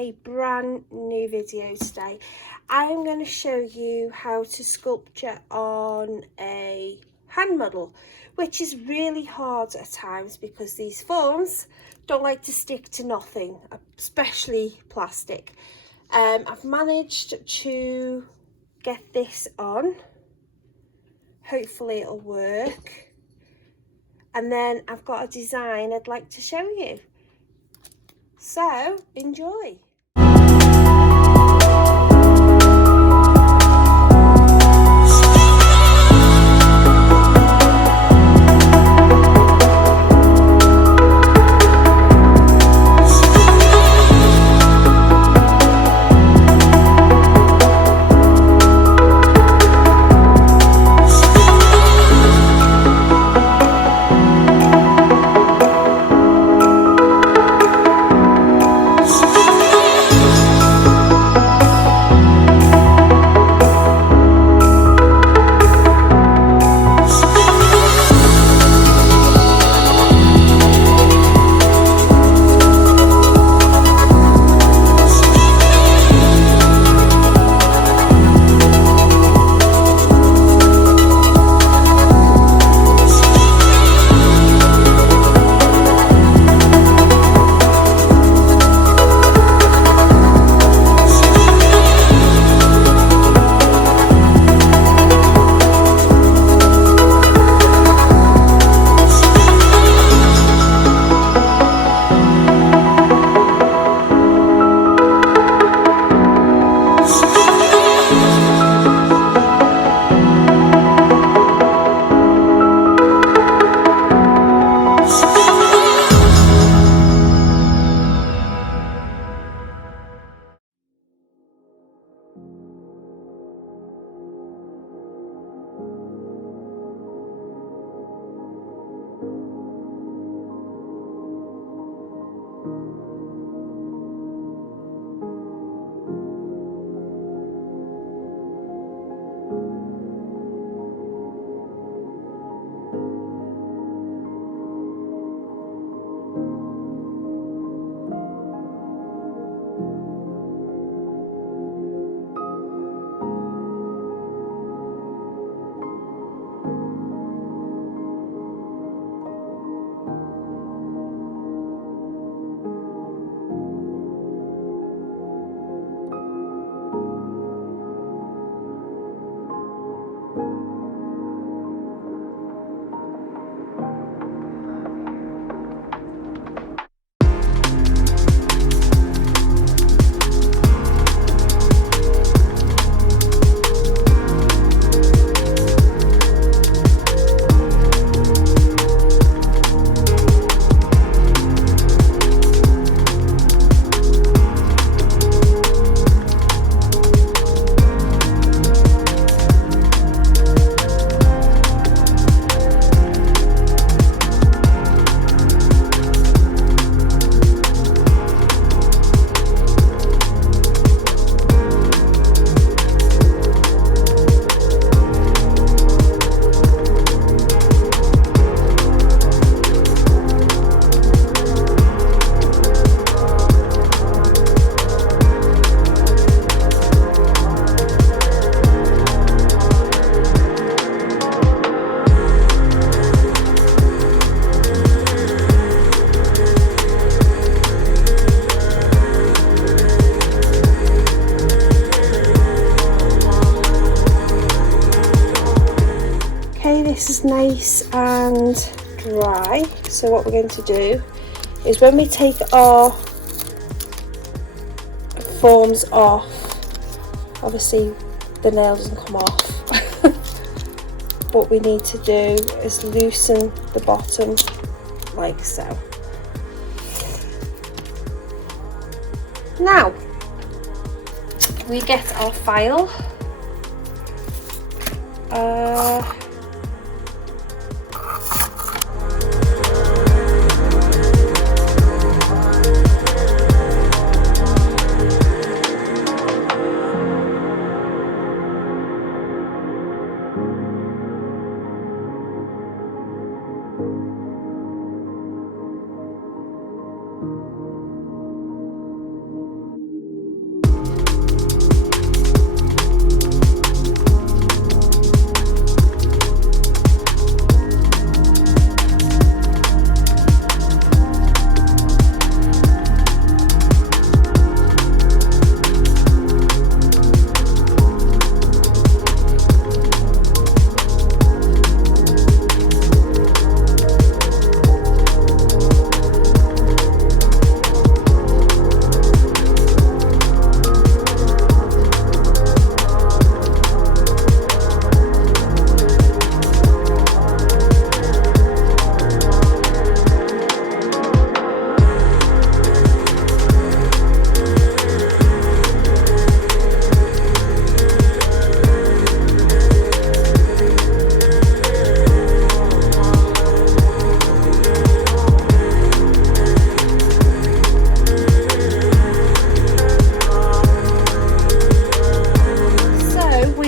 a brand new video today. I'm going to show you how to sculpture on a hand model, which is really hard at times because these forms don't like to stick to nothing, especially plastic. I've managed to get this on. Hopefully it'll work. And then I've got a design I'd like to show you. So, enjoy. This is nice and dry, so what we're going to do is when we take our forms off, obviously the nail doesn't come off, what we need to do is loosen the bottom like so. Now we get our file.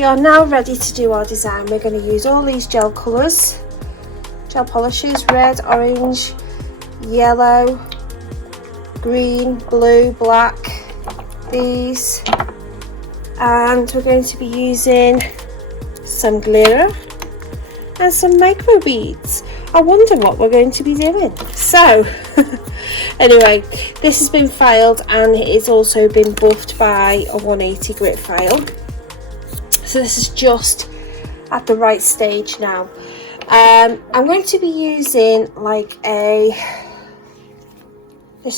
we are now ready to do our design. We're going to use all these gel colours, gel polishes, red, orange, yellow, green, blue, black, these, and we're going to be using some glitter and some micro beads. I wonder what we're going to be doing. So anyway, this has been filed and it's also been buffed by a 180 grit file. So this is just at the right stage now. I'm going to be using like this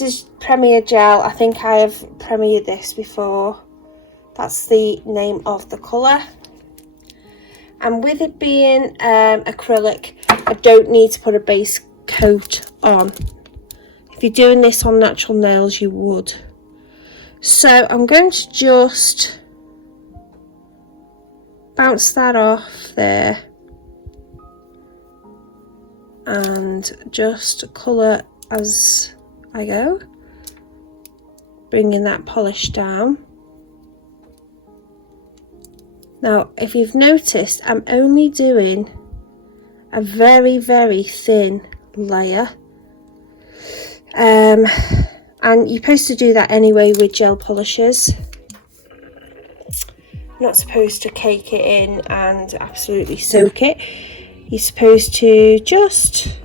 is Premier Gel. I think I have premiered this before. That's the name of the colour. And with it being acrylic, I don't need to put a base coat on. If you're doing this on natural nails, you would. So I'm going to just bounce that off there and just colour as I go, bringing that polish down. Now, if you've noticed, I'm only doing a very, very thin layer. And you're supposed to do that anyway with gel polishes. You're not supposed to cake it in and absolutely soak it. You're supposed to just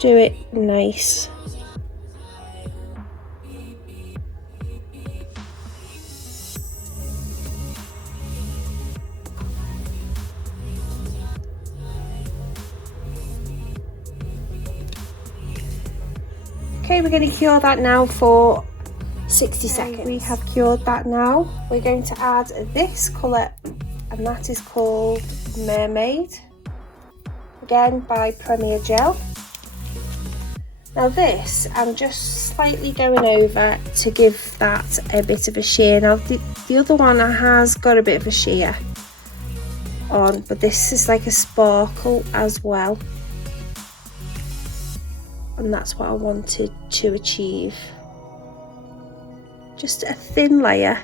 do it nice. Okay, we're going to cure that now for 60 seconds. We have cured that now. We're going to add this colour, and that is called Mermaid, again by Premier Gel. Now this, I'm just slightly going over to give that a bit of a sheer. Now the other one has got a bit of a sheer on, but this is like a sparkle as well. And that's what I wanted to achieve. Just a thin layer.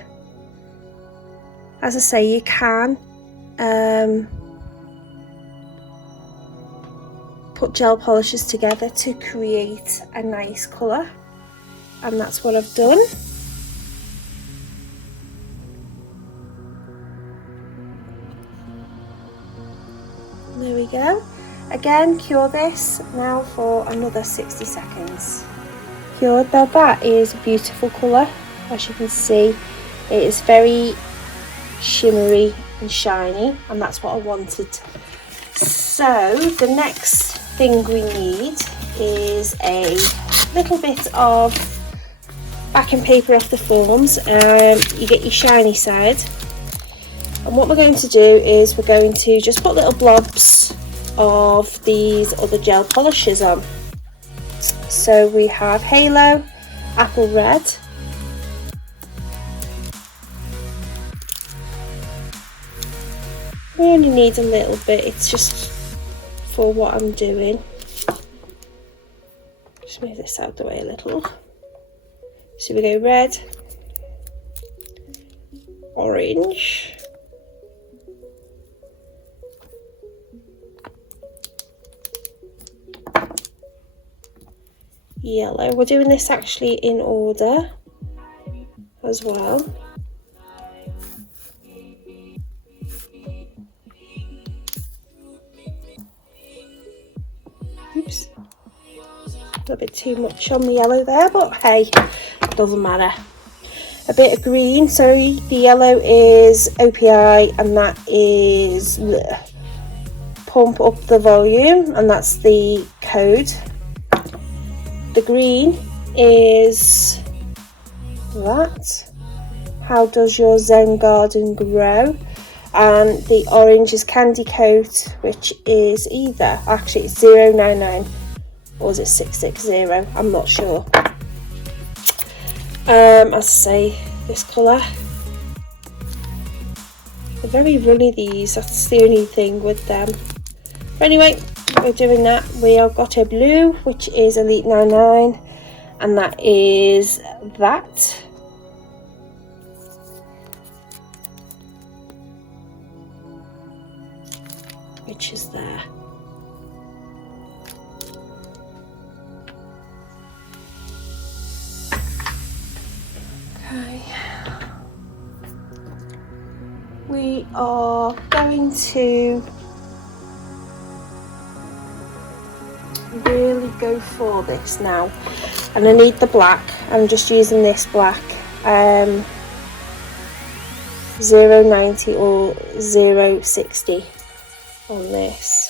As I say, you can put gel polishes together to create a nice colour, and that's what I've done. There we go. Again, cure this now for another 60 seconds. Cured. Now that is a beautiful colour. As you can see, it is very shimmery and shiny, and that's what I wanted. So the next thing we need is a little bit of backing paper off the forms. You get your shiny side, and what we're going to do is we're going to just put little blobs of these other gel polishes on. So we have Halo, Apple Red, we only need a little bit, it's just for what I'm doing. Just move this out the way a little. So we go red, orange, yellow. We're doing this actually in order as well. Oops, a little bit too much on the yellow there, but hey, doesn't matter. A bit of green, so the yellow is OPI, and that is pump up the volume, and that's the code. The green is that, how does your Zen garden grow? And the orange is Candy Coat, which is either, actually it's 099 or is it 660, I'm not sure. As I say, this colour, they're very runny, these, that's the only thing with them. But anyway, we're doing that. We have got a blue, which is Elite 99, and that is that. which is there. Okay. We are going to really go for this now, and I need the black. I'm just using this black 090 or 060 on this.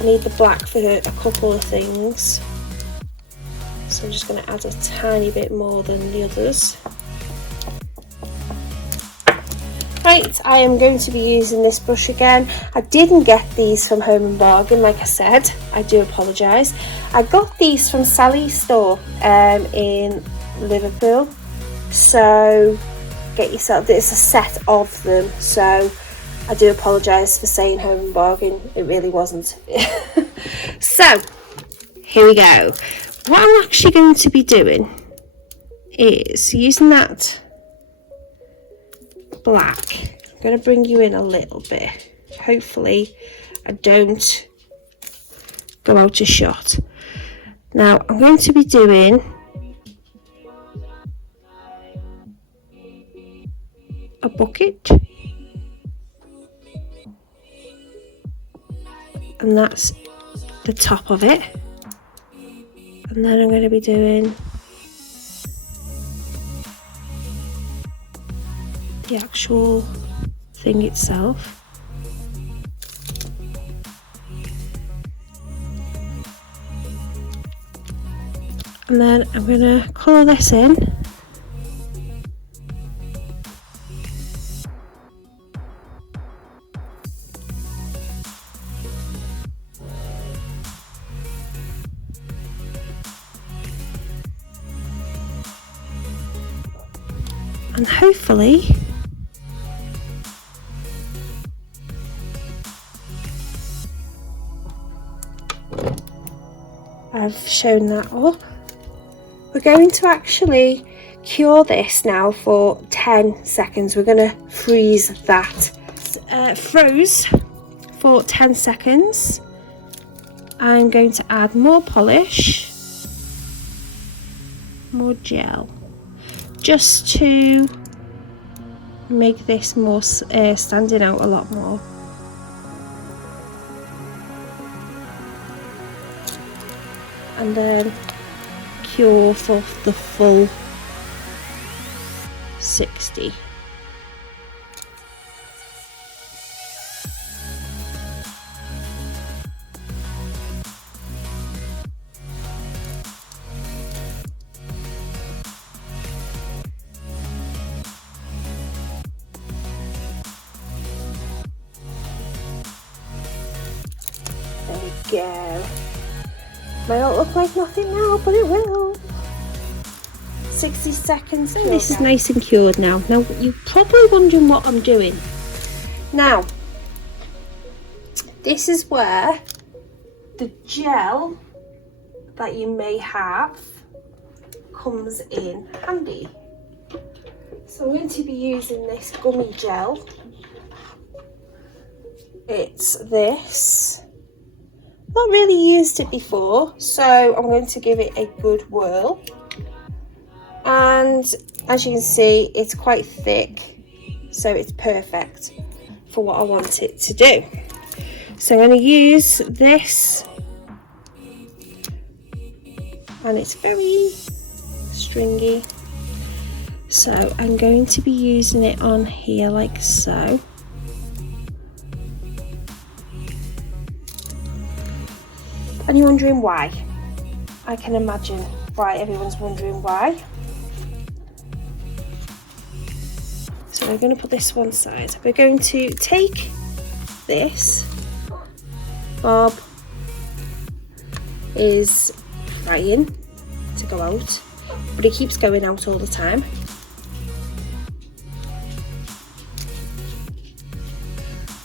I need the black for a couple of things, so I'm just going to add a tiny bit more than the others. Right, I am going to be using this brush again. I didn't get these from Home and Bargain, like I said. I do apologise. I got these from Sally's store in Liverpool. So get yourself, it's a set of them. So I do apologise for saying Home and Bargain. It really wasn't. So here we go. What I'm actually going to be doing is using that black. I'm going to bring you in a little bit. Hopefully I don't go out of shot. Now I'm going to be doing a bucket, and that's the top of it, and then I'm going to be doing the actual thing itself. And then I'm going to colour this in. And hopefully I've shown that up. We're going to actually cure this now for 10 seconds. We're going to freeze that. Froze for 10 seconds. I'm going to add more polish, more gel, just to make this more standing out a lot more. And then cure for the full 60. There we go. Might not look like nothing now, but it will. 60 seconds. And this is nice and cured now. Now, you're probably wondering what I'm doing. Now, this is where the gel that you may have comes in handy. So I'm going to be using this gummy gel. It's this. Not really used it before, so I'm going to give it a good whirl. And as you can see, it's quite thick, so it's perfect for what I want it to do. So I'm going to use this, and it's very stringy, so I'm going to be using it on here like so. And you're wondering why? I can imagine why everyone's wondering why. So we're going to put this one side. We're going to take this. Bob is trying to go out, but he keeps going out all the time.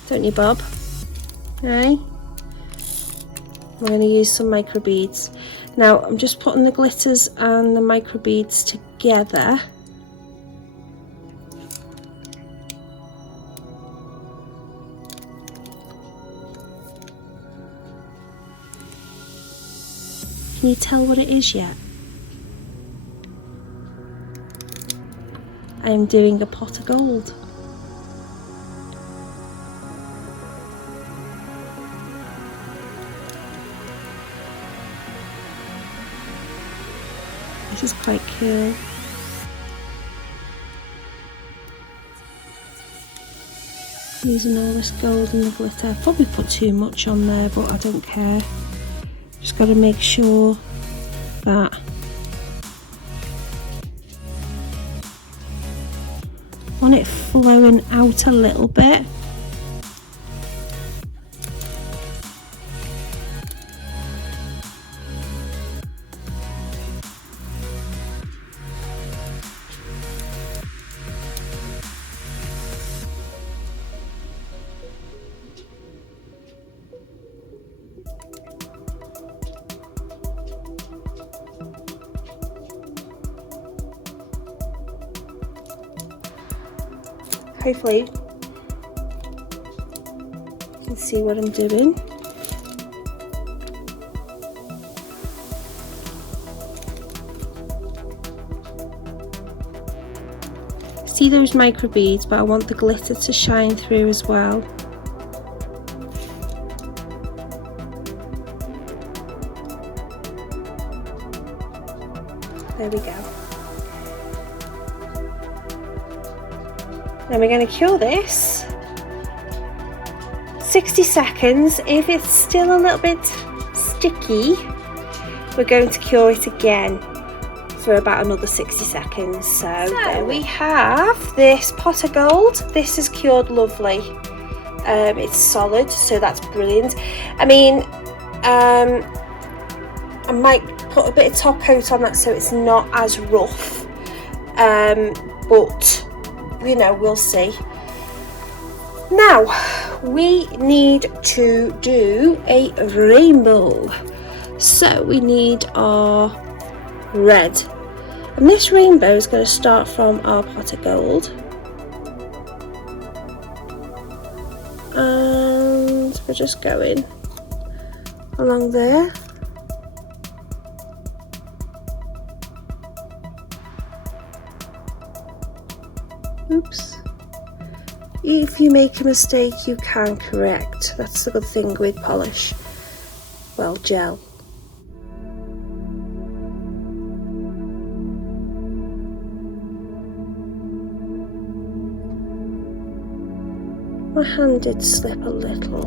Don't you, Bob? Right? I'm going to use some micro beads. Now I'm just putting the glitters and the micro beads together. Can you tell what it is yet? I am doing a pot of gold. This is quite cool. Using all this gold and the glitter. I've probably put too much on there, but I don't care. Just got to make sure that I want it flowing out a little bit. Hopefully you can see what I'm doing. See those micro beads, but I want the glitter to shine through as well. There we go. Then we're going to cure this 60 seconds. If it's still a little bit sticky, we're going to cure it again for about another 60 seconds. So there we have this pot of gold. This is cured lovely. It's solid, so that's brilliant. I mean, I might put a bit of top coat on that so it's not as rough, but you know, we'll see. Now we need to do a rainbow, so we need our red, and this rainbow is going to start from our pot of gold, and we're just going along there. Oops. If you make a mistake, you can correct. That's the good thing with polish. Well, gel. My hand did slip a little.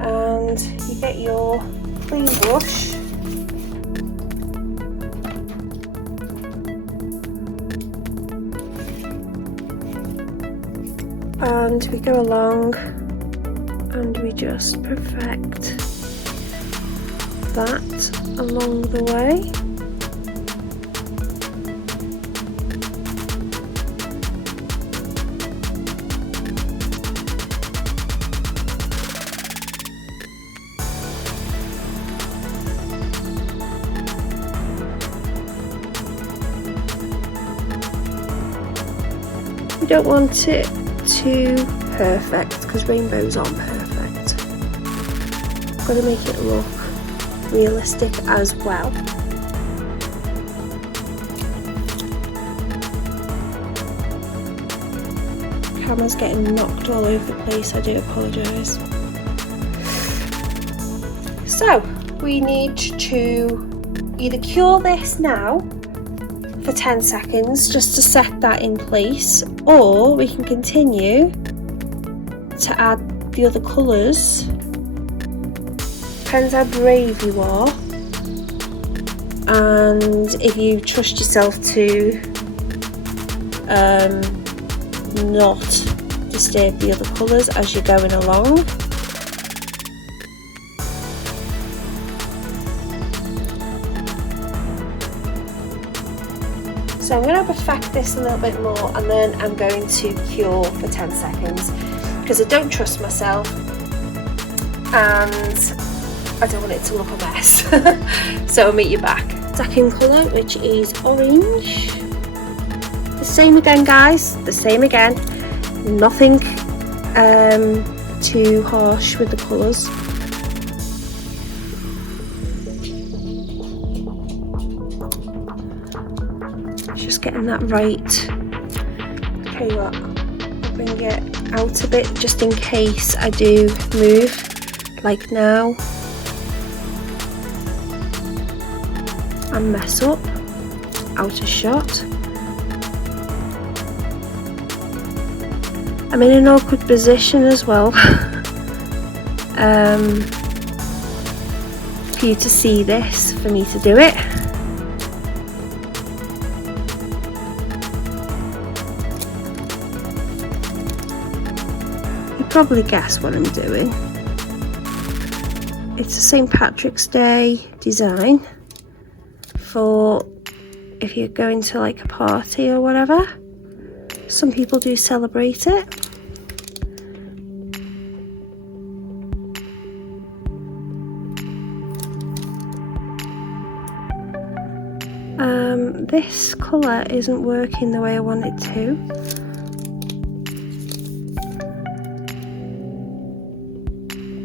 And you get your clean brush. And we go along and we just perfect that along the way. We don't want it too perfect because rainbows aren't perfect. Got to make it look realistic as well. Camera's getting knocked all over the place, I do apologise. So we need to either cure this now for 10 seconds just to set that in place, or we can continue to add the other colours. Depends how brave you are and if you trust yourself to not disturb the other colours as you're going along. So I'm going to perfect this a little bit more, and then I'm going to cure for 10 seconds because I don't trust myself and I don't want it to look a mess. So I'll meet you back. Second colour, which is orange. The same again, guys, the same again. Nothing too harsh with the colours. Just getting that right. Tell you what, I'll bring it out a bit just in case I do move, like now, and mess up, out of shot. I'm in an awkward position as well for you to see this, for me to do it. You probably guess what I'm doing. It's a St. Patrick's Day design for if you're going to like a party or whatever. Some people do celebrate it. This colour isn't working the way I want it to.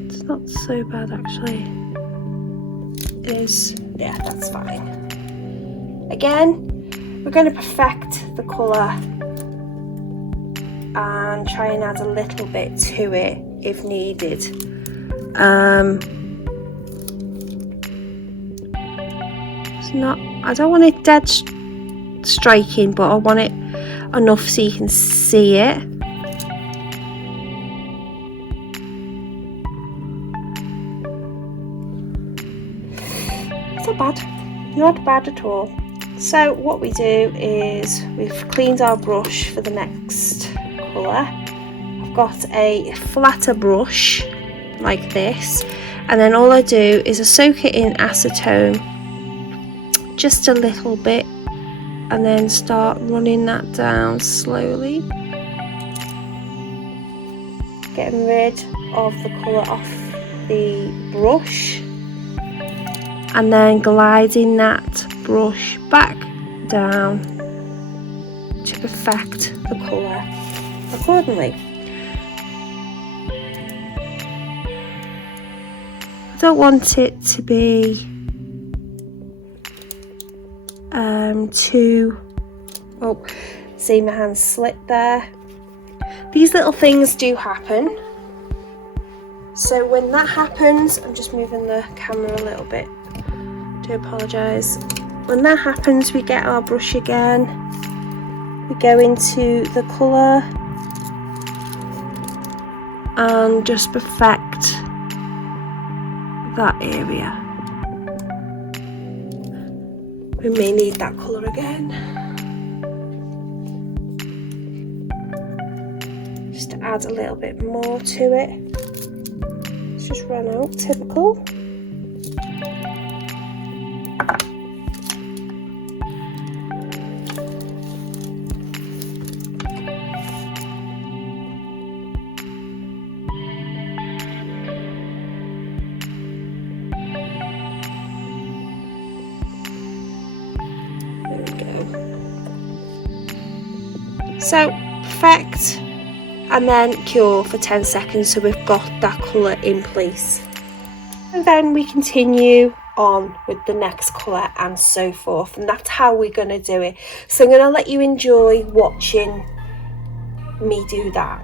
It's not so bad actually. It is, yeah, that's fine. Again, we're going to perfect the colour and try and add a little bit to it if needed. It's not, I don't want it dead striking, but I want it enough so you can see it. It's not bad, not bad at all. So what we do is we've cleaned our brush for the next colour. I've got a flatter brush like this, and then all I do is I soak it in acetone just a little bit and then start running that down slowly, getting rid of the colour off the brush and then gliding that brush back down to perfect the colour accordingly. I don't want it to be too, oh, see my hand slip there. These little things do happen. So when that happens, I'm just moving the camera a little bit, do apologise. When that happens, we get our brush again, we go into the colour and just perfect that area. We may need that colour again. Just to add a little bit more to it. It's just run out, typical. So perfect, and then cure for 10 seconds so we've got that colour in place. And then we continue on with the next colour and so forth, and that's how we're going to do it. So I'm going to let you enjoy watching me do that.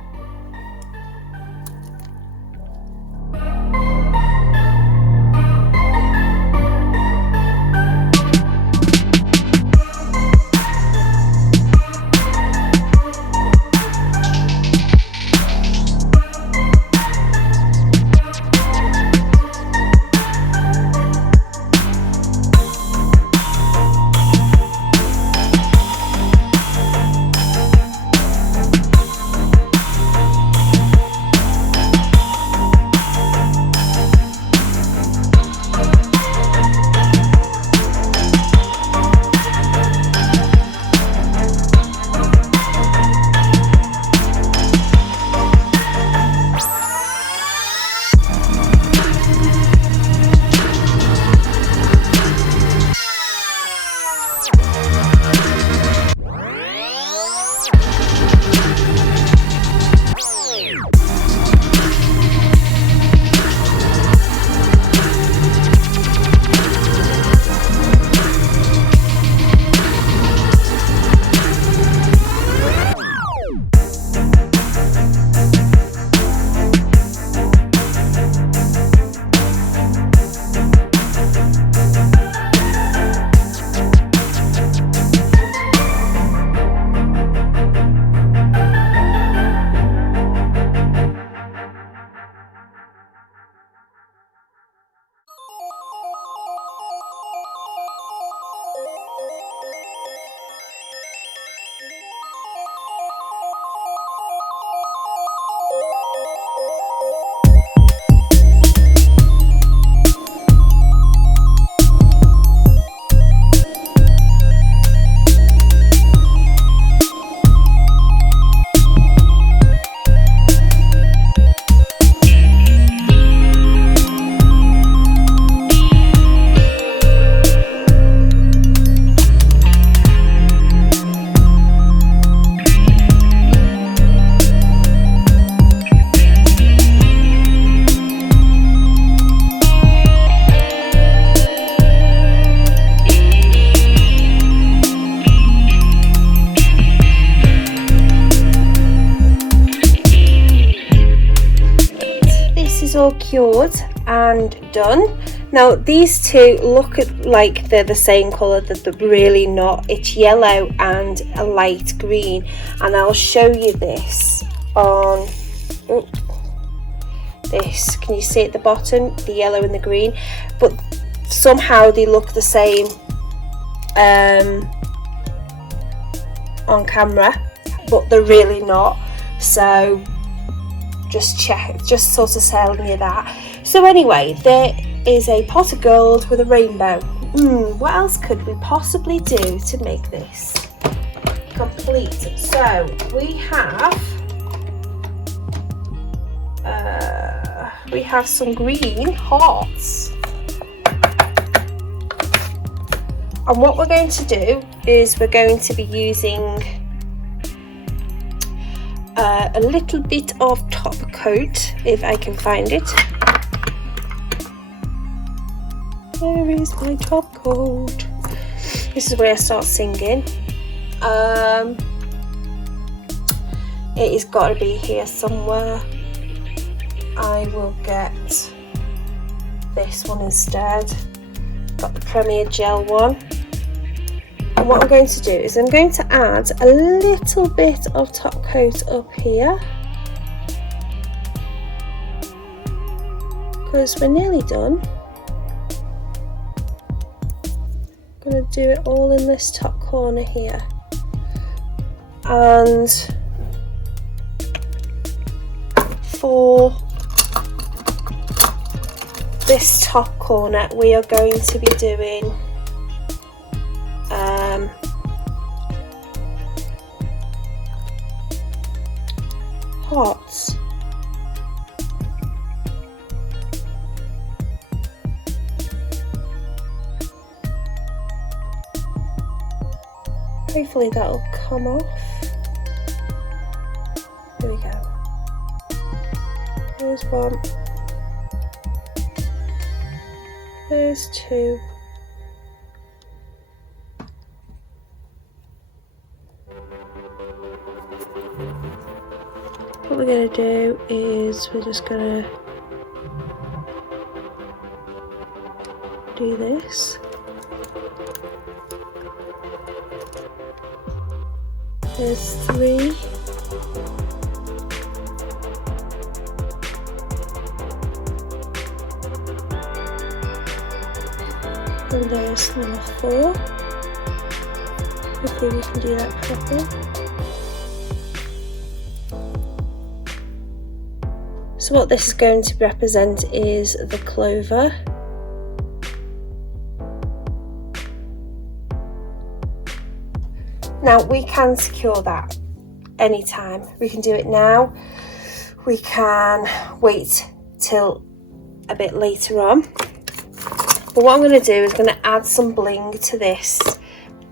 all cured and done. Now these two look like they're the same colour, that they're really not. It's yellow and a light green, and I'll show you this on this. Can you see at the bottom the yellow and the green? But somehow they look the same on camera, but they're really not. So just sort of telling you that. So anyway, there is a pot of gold with a rainbow. What else could we possibly do to make this complete? So we have some green hearts. And what we're going to do is we're going to be using a little bit of top coat, if I can find it. Where is my top coat? This is where I start singing. It has got to be here somewhere. I will get this one instead. Got the Premier Gel one. And what I'm going to do is I'm going to add a little bit of top coat up here, because we're nearly done. I'm going to do it all in this top corner here. And for this top corner we are going to be doing hearts. Hopefully that'll come off. Here we go. There's one. There's two. What we're going to do is we're just going to do this. There's three. And there's number 4. Hopefully we can do that properly. So what this is going to represent is the clover. Now we can secure that anytime. We can do it now. We can wait till a bit later on. But what I'm going to do is going to add some bling to this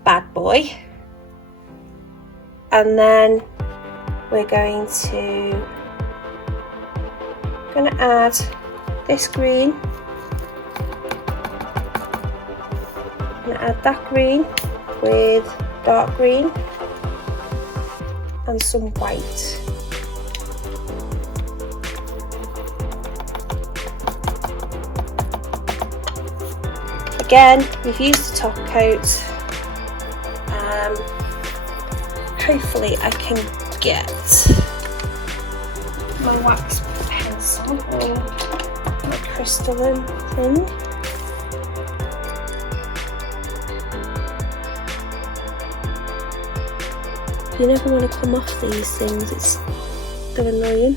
bad boy. And then we're going to add this green. I'm going to add that green with dark green and some white. Again, we've used the top coat. Hopefully I can get my wax pencil or my crystalline thing. You never want to come off these things, they're annoying.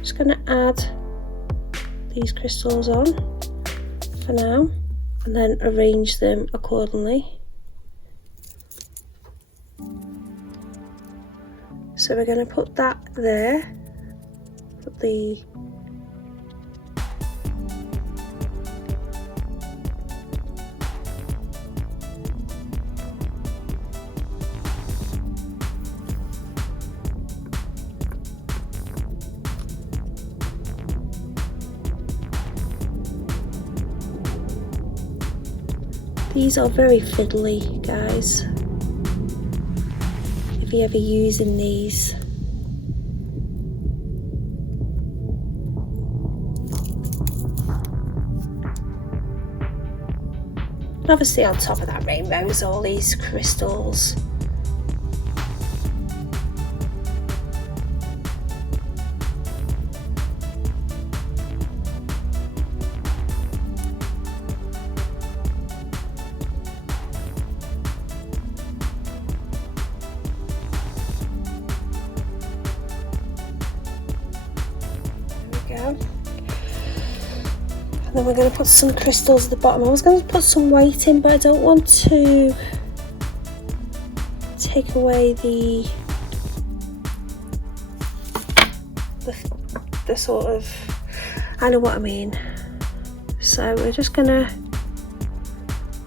Just going to add these crystals on for now and then arrange them accordingly. So we're going to put that there, put the These are very fiddly, guys, if you're ever using these. And obviously on top of that rainbow is all these crystals. Go. And then we're going to put some crystals at the bottom. I was going to put some white in, but I don't want to take away the sort of, I know what I mean. So we're just going to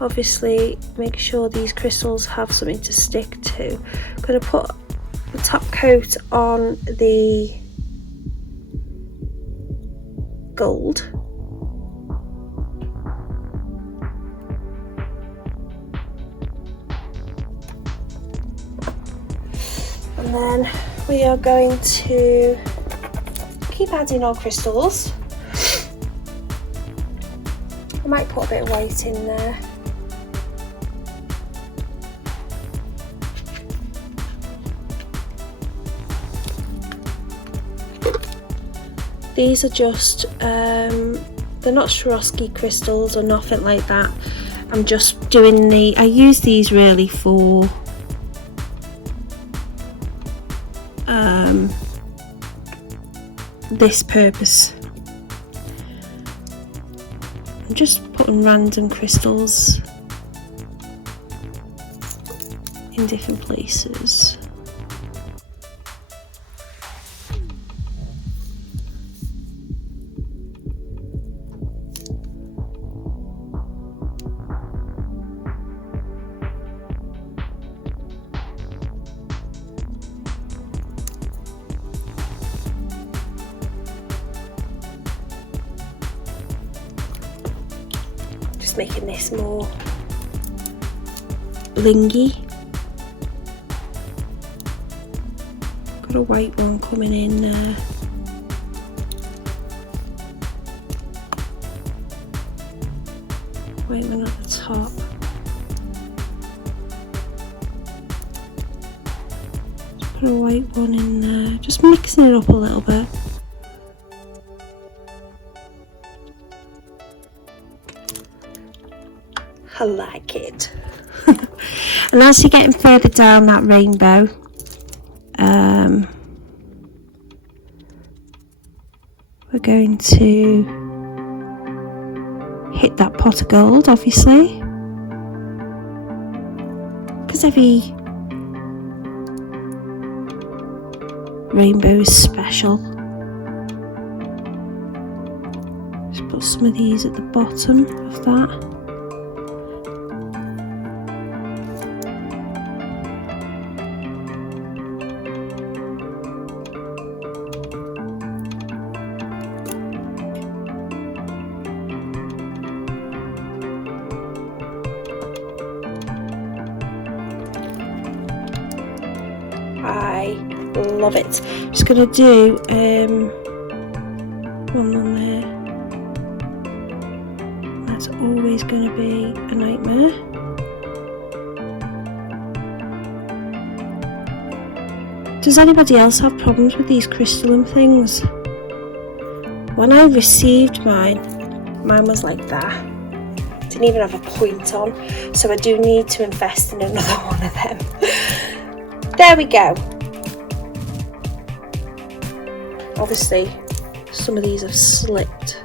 obviously make sure these crystals have something to stick to. I'm going to put the top coat on the gold. And then we are going to keep adding our crystals. I might put a bit of white in there. These are just, they're not Swarovski crystals or nothing like that. I'm just doing I use these really for this purpose. I'm just putting random crystals in different places. Making this more blingy. Got a white one coming in there. White one at the top. Just put a white one in there. Just mixing it up a little bit. I like it. And as you're getting further down that rainbow, we're going to hit that pot of gold, obviously, because every rainbow is special. Just put some of these at the bottom of that. I love it. Just gonna do one on there. That's always gonna be a nightmare. Does anybody else have problems with these crystalline things? When I received mine was like that. Didn't even have a point on, so I do need to invest in another one of them. There we go. Obviously, some of these have slipped.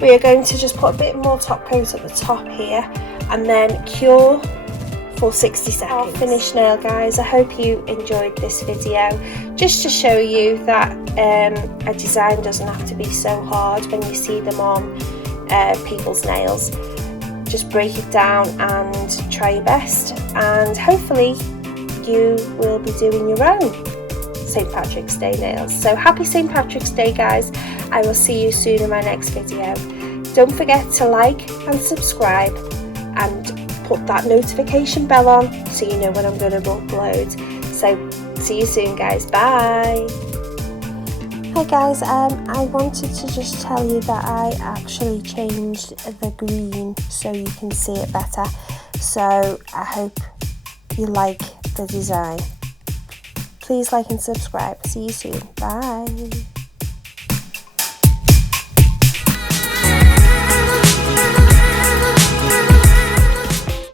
We are going to just put a bit more top coat at the top here and then cure for 60 seconds. Our finished nail, guys. I hope you enjoyed this video, just to show you that a design doesn't have to be so hard when you see them on people's nails. Just break it down and try your best, and hopefully you will be doing your own. St. Patrick's Day nails. So happy St. Patrick's Day, guys. I will see you soon in my next video. Don't forget to like and subscribe and put that notification bell on so you know when I'm going to upload. So see you soon, guys. Bye. Hi guys, I wanted to just tell you that I actually changed the green so you can see it better. So I hope you like the design. Please like and subscribe. See you soon. Bye.